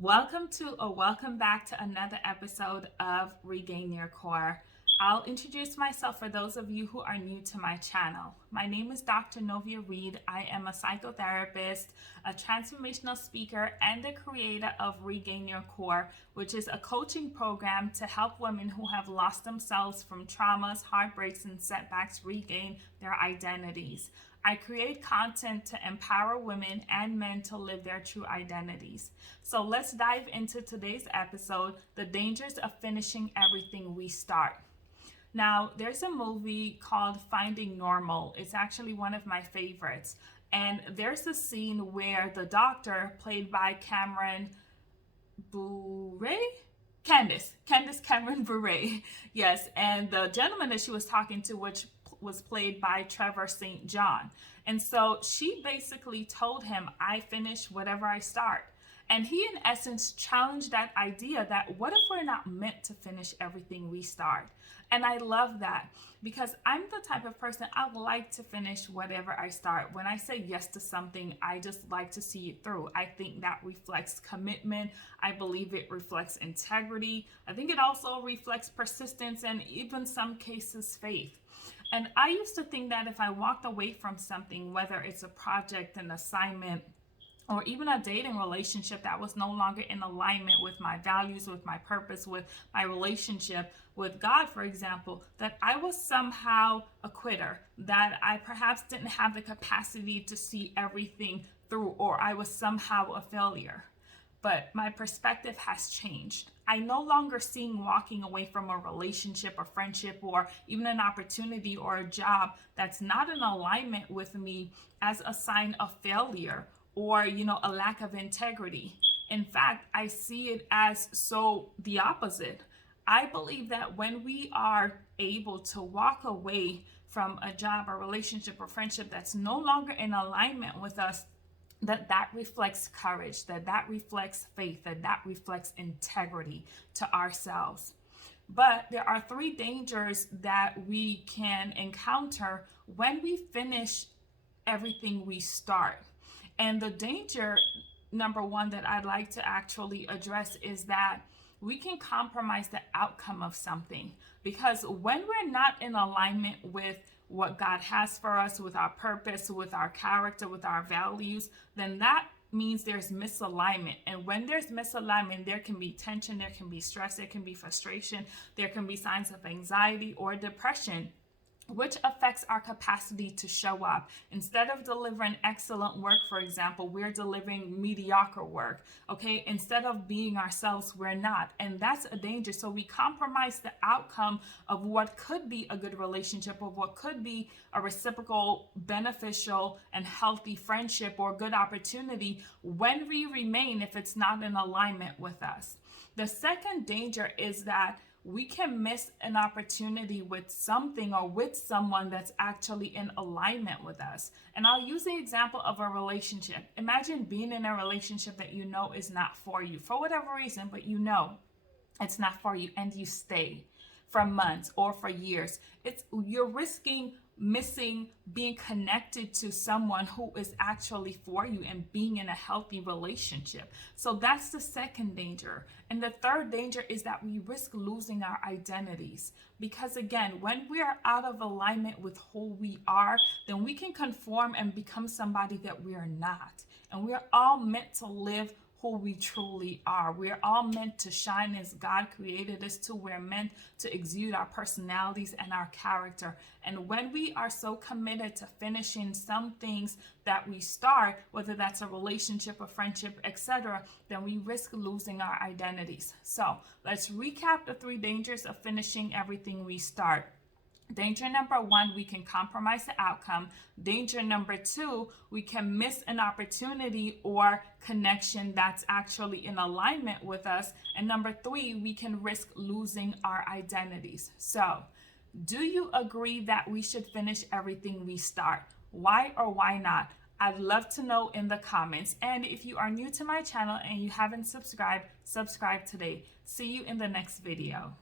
Welcome back to another episode of Regain Your Core. I'll introduce myself for those of you who are new to my channel. My name is Dr. Novia Reed. I am a psychotherapist, a transformational speaker, and the creator of Regain Your Core, which is a coaching program to help women who have lost themselves from traumas, heartbreaks, and setbacks regain their identities. I create content to empower women and men to live their true identities. So let's dive into today's episode, the dangers of finishing everything we start. Now, there's a movie called Finding Normal. It's actually one of my favorites. And there's a scene where the doctor, played by Cameron Bure? Candace Cameron Bure. Yes, and the gentleman that she was talking to, which was played by Trevor St. John. And so she basically told him, I finish whatever I start. And he, in essence, challenged that idea that what if we're not meant to finish everything we start? And I love that because I'm the type of person, I like to finish whatever I start. When I say yes to something, I just like to see it through. I think that reflects commitment. I believe it reflects integrity. I think it also reflects persistence and even some cases faith. And I used to think that if I walked away from something, whether it's a project, an assignment, or even a dating relationship that was no longer in alignment with my values, with my purpose, with my relationship with God, for example, that I was somehow a quitter, that I perhaps didn't have the capacity to see everything through, or I was somehow a failure. But my perspective has changed. I no longer see walking away from a relationship, a friendship, or even an opportunity or a job that's not in alignment with me as a sign of failure or, a lack of integrity. In fact, I see it as so the opposite. I believe that when we are able to walk away from a job, a relationship, or friendship that's no longer in alignment with us, that reflects courage, that reflects faith, that reflects integrity to ourselves. But there are three dangers that we can encounter when we finish everything we start. And the danger, number one, that I'd like to actually address is that we can compromise the outcome of something. Because when we're not in alignment with what God has for us, with our purpose, with our character, with our values, then that means there's misalignment. And when there's misalignment, there can be tension, there can be stress, there can be frustration, there can be signs of anxiety or depression, which affects our capacity to show up. Instead of delivering excellent work, for example, we're delivering mediocre work, okay? Instead of being ourselves, we're not. And that's a danger. So we compromise the outcome of what could be a good relationship, of what could be a reciprocal, beneficial, and healthy friendship or good opportunity when we remain if it's not in alignment with us. The second danger is that we can miss an opportunity with something or with someone that's actually in alignment with us. And I'll use the example of a relationship. Imagine being in a relationship that you know is not for you for whatever reason, but you know it's not for you and you stay for months or for years. You're risking missing being connected to someone who is actually for you and being in a healthy relationship. So that's the second danger. And the third danger is that we risk losing our identities. Because again, when we are out of alignment with who we are, then we can conform and become somebody that we are not. And we are all meant to live who we truly are. We're all meant to shine as God created us to. We're meant to exude our personalities and our character. And when we are so committed to finishing some things that we start, whether that's a relationship, a friendship, etc., then we risk losing our identities. So let's recap the three dangers of finishing everything we start. Danger number one, we can compromise the outcome. Danger number two, we can miss an opportunity or connection that's actually in alignment with us. And number three, we can risk losing our identities. So, do you agree that we should finish everything we start? Why or why not? I'd love to know in the comments. And if you are new to my channel and you haven't subscribed, subscribe today. See you in the next video.